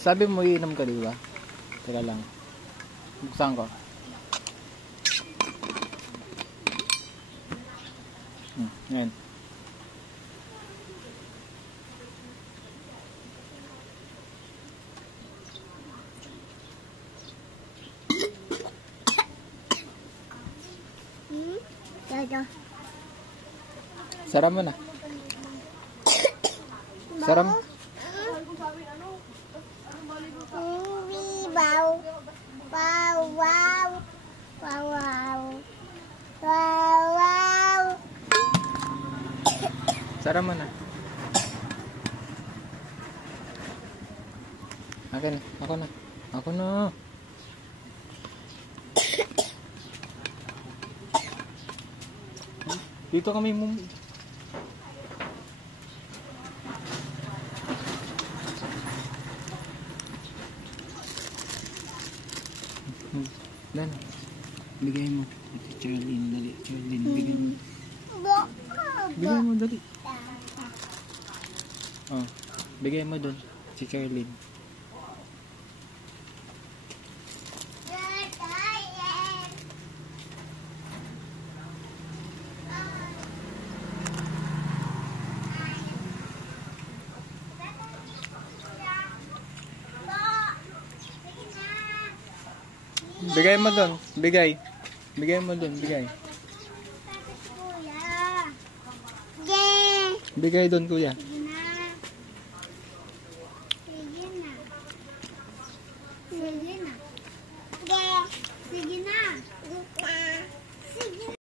Sabi mo iinom ka, di ba? Teka lang. Buksan ko. Yan. Saram mo na. Saram. Wow. Wow, wow. Wow, wow. Wow, wow. Saram mo na. Akin. Ako na. Ako na. Dito kami mo. Dan, bigay mo. Ito, Charlene, dali. Charlene, bigay mo. Bigay mo, dali. Oh, bigay mo doon. Si Charlene. Bigay mo doon. Bigay. Bigay mo doon. Bigay. Bigay doon, kuya.